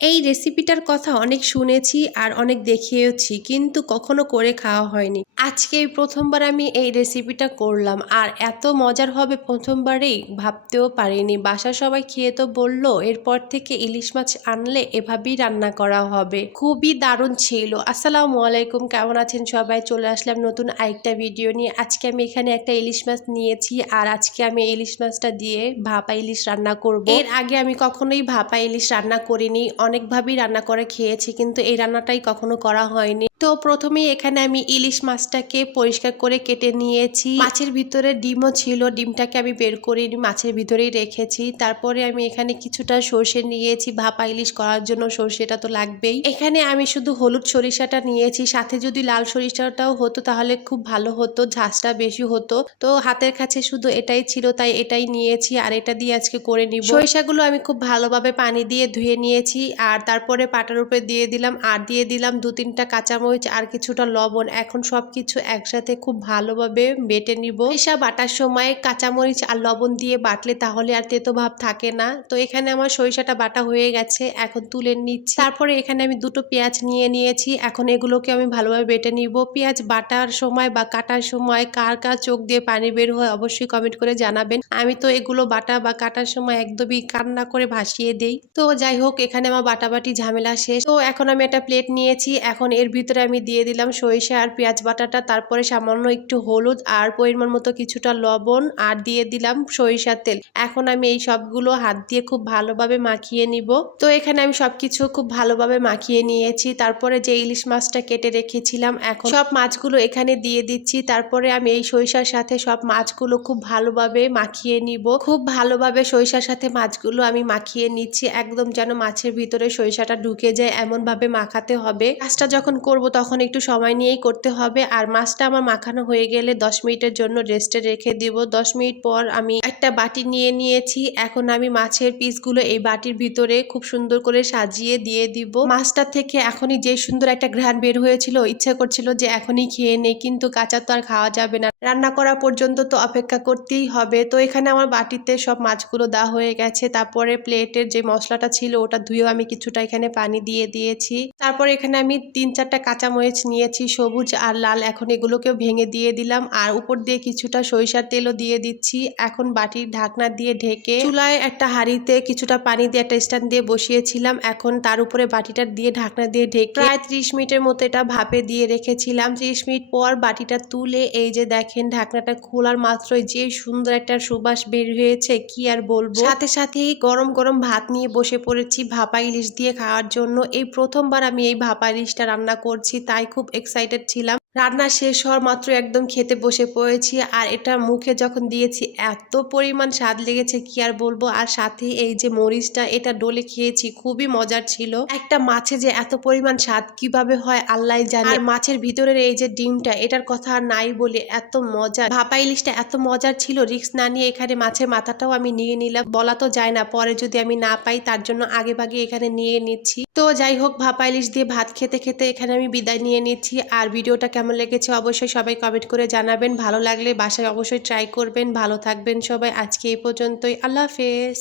এই রেসিপিটার কথা অনেক শুনেছি আর অনেক দেখিয়েওছি, কিন্তু কখনো করে খাওয়া হয়নি। আজকে প্রথমবার আমি এই রেসিপিটা করলাম আর এত মজার হবে প্রথমবারেই ভাবতেও পারিনি। বাসা সবাই খেয়ে তো বলল, এরপর থেকে ইলিশ মাছ আনলে এভাবেই রান্না করা হবে। খুবই দারুণ ছিল। আসসালামু আলাইকুম, কেমন আছেন সবাই? চলে আসলাম নতুন আরেকটা ভিডিও নিয়ে। আজকে আমি এখানে একটা ইলিশ মাছ নিয়েছি আর আজকে আমি ইলিশ মাছটা দিয়ে ভাপা ইলিশ রান্না করব। এর আগে আমি কখনোই ভাপা ইলিশ রান্না করিনি। অনেকভাবেই রান্না করে খেয়েছি কিন্তু এই রান্নাটাই কখনো করা হয়নি। তো প্রথমেই এখানে আমি ইলিশ মাছটাকে পরিষ্কার করে কেটে নিয়েছি। মাছের ভিতরে ডিমও ছিল, ডিমটাকে আমি বের করে মাছের ভিতরেই রেখেছি। তারপরে আমি এখানে কিছুটা সর্ষে নিয়েছি। ভাপা ইলিশ করার জন্য সর্ষেটা তো লাগবেই। এখানে আমি শুধু হলুদ সরিষাটা নিয়েছি। সাথে যদি লাল সরিষাটাও হতো তাহলে খুব ভালো হতো ঝাঁসটা বেশি হতো। তো হাতের কাছে শুধু এটাই ছিল, তাই এটাই নিয়েছি। আর এটা দিয়ে আজকে করে নিব। সরিষাগুলো আমি খুব ভালোভাবে পানি দিয়ে ধুয়ে নিয়েছি। আর তারপরে পাটার উপরে দিয়ে দিলাম, আর দিয়ে দিলাম দু তিনটা কাঁচামরিচ আর কিছুটা লবণ, এখন সব কিছু একসাথে খুব ভালোভাবে বেটে নিব। সরিষা বাটার সময় কাঁচামরিচ আর লবণ দিয়ে বাটলে তাহলে আর তেতো ভাব থাকে না। তো এখানে আমার সরিষাটা বাটা হয়ে গেছে, এখন তুলে নিচ্ছি। তারপরে এখানে আমি দুটো পেঁয়াজ নিয়ে নিয়েছি, এখন এগুলোকে আমি ভালোভাবে বেটে নিব। পেঁয়াজ বাটার সময় বা কাটার সময় কার কার চোখ দিয়ে পানি বের হয় অবশ্যই কমেন্ট করে জানাবেন। আমি তো এগুলো বাটা বা কাটার সময় একদমই কান্না করে ভাসিয়ে দেই। তো যাই হোক, এখানে আমার বাটাবাটি ঝামেলা শেষ। তো এখন আমি একটা প্লেট নিয়েছি, এখন এর ভিতরে আমি দিয়ে দিলাম সরিষা আর পেঁয়াজ বাটাটা, তারপরে সামান্য একটু হলুদ আর পরিমাণ মতো কিছুটা লবণ আর দিয়ে দিলাম সরিষার তেল। এখন আমি এই সবগুলো হাত দিয়ে খুব ভালোভাবে মাখিয়ে নিব। তো এখানে আমি সবকিছু খুব ভালোভাবে মাখিয়ে নিয়েছি। তারপরে যে ইলিশ মাছটা কেটে রেখেছিলাম, এখন সব মাছগুলো এখানে দিয়ে দিচ্ছি। তারপরে আমি এই সরিষার সাথে সব মাছগুলো খুব ভালোভাবে মাখিয়ে নিব। খুব ভালোভাবে সরিষার সাথে মাছগুলো আমি মাখিয়ে নিচ্ছি। একদম যেন মাছের ভিতরে সরিষাটা ঢুকে যায় এমন ভাবে মাখাতে হবে। কাজটা যখন করব তখন একটু সময় নিয়েই করতে হবে। আর মাছটা আমার মাখানো হয়ে গেলে দশ মিনিটের জন্য রেস্টে রেখে দিব। দশ মিনিট পর আমি একটা বাটি নিয়ে নিয়েছি। এখন আমি মাছের পিসগুলো এই বাটির ভিতরে খুব সুন্দর করে সাজিয়ে দিয়ে দিব। মাছটা থেকে এখনই যে সুন্দর একটা ঘ্রাণ বের হয়েছিল, ইচ্ছা করছিল যে এখনই খেয়ে নেই, কিন্তু কাঁচা তো আর খাওয়া যাবে না। রান্না করা পর্যন্ত তো অপেক্ষা করতেই হবে। তো এখানে আমার বাটিতে সব মাছগুলো দেওয়া হয়ে গেছে। তারপরে প্লেটের যে মশলাটা ছিল, ওটা ধুয়েও আমি কিছুটা এখানে পানি দিয়ে দিয়েছি। তারপর এখানে আমি তিন চারটা কাঁচামরিচ নিয়েছি, সবুজ আর লাল। এখন এগুলোকেও ভেঙে দিয়ে দিলাম আর উপর দিয়ে কিছুটা সরিষার তেলও দিয়ে দিচ্ছি। এখন বাটির ঢাকনা দিয়ে ঢেকে চুলায় একটা হাঁড়িতে কিছুটা পানি দিয়ে একটা স্ট্যান্ড দিয়ে বসিয়েছিলাম। এখন তার উপরে বাটিটা দিয়ে ঢাকনা দিয়ে ঢেকে প্রায় ত্রিশ মিনিটের মতো এটা ভাপে দিয়ে রেখেছিলাম। ত্রিশ মিনিট পর বাটিটা তুলে এই যে দেখেন ঢাকনাটা খোলার মাত্রই যে সুন্দর একটা সুবাস বের হয়েছে, কি আর বলব? সাথে সাথেই গরম গরম ভাত নিয়ে বসে পড়েছি ভাপা ইলিশ দিয়ে খাওয়ার জন্য। এই প্রথমবার আমি এই ভাপা ইলিশটা রান্না করছি। তাই খুব এক্সাইটেড ছিলাম। রান্না শেষ হওয়ার মাত্র একদম খেতে বসে পড়েছি আর এটা মুখে যখন দিয়েছি, এত পরিমাণ স্বাদ লেগেছে, কি আর বলব? আর সাথে এই যে মরিচটা, এটা ডলে খেয়েছি, খুবই মজার ছিল। একটা মাছে যে এত পরিমাণ স্বাদ কীভাবে হয় আল্লাহ জানে। আর মাছের ভিতরের এই যে ডিমটা, এটার কথা আর নাই বলে এত মজা ভাপা ইলিশটা এত মজার ছিল রিক্স না নিয়ে এখানে মাছের মাথাটাও আমি নিয়ে নিলাম। বলা তো যায় না, পরে যদি আমি না পাই, তার জন্য আগে ভাগে এখানে নিয়ে নিচ্ছি। তো যাই হোক, ভাপা ইলিশ দিয়ে ভাত খেতে খেতে এখানে আমি বিদায় নিয়ে নিচ্ছি। আর ভিডিওটা কেমন লেগেছে অবশ্যই সবাই কমেন্ট করে জানাবেন। ভালো লাগলে বাসায় অবশ্যই ট্রাই করবেন। ভালো থাকবেন সবাই। আজকে এই পর্যন্তই। আল্লাহ হাফেজ।